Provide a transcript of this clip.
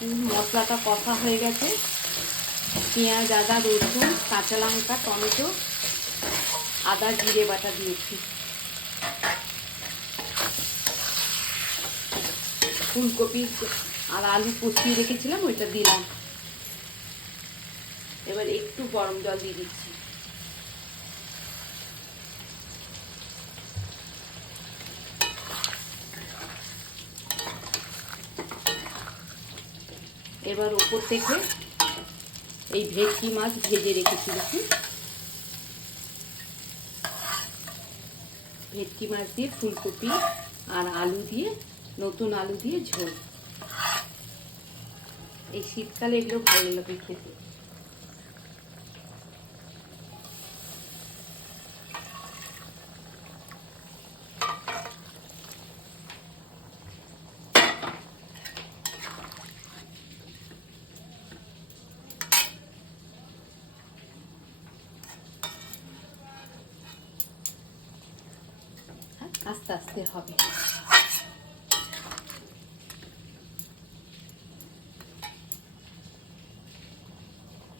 মশলাটা কষা হয়ে গেছে। পেঁয়াজ, আদা, রসুন, কাঁচা লঙ্কা, টমেটো, আদা জিরে বাটা দিয়েছি। ফুলকপি আর আলু কষিয়ে রেখেছিলাম, ওইটা দিলাম। এবার একটু গরম জল দিয়ে দিচ্ছি। এবার ওপর থেকে এই ভেটকি মাছ ভেজে রেখেছি, দেখুন। ভেটকি মাছ দিয়ে ফুলকপি আর আলু দিয়ে, নতুন আলু দিয়ে ঝোল। এই শীতকালে এগুলো ভালো লাগে খেতে। আস্তে আস্তে হবে।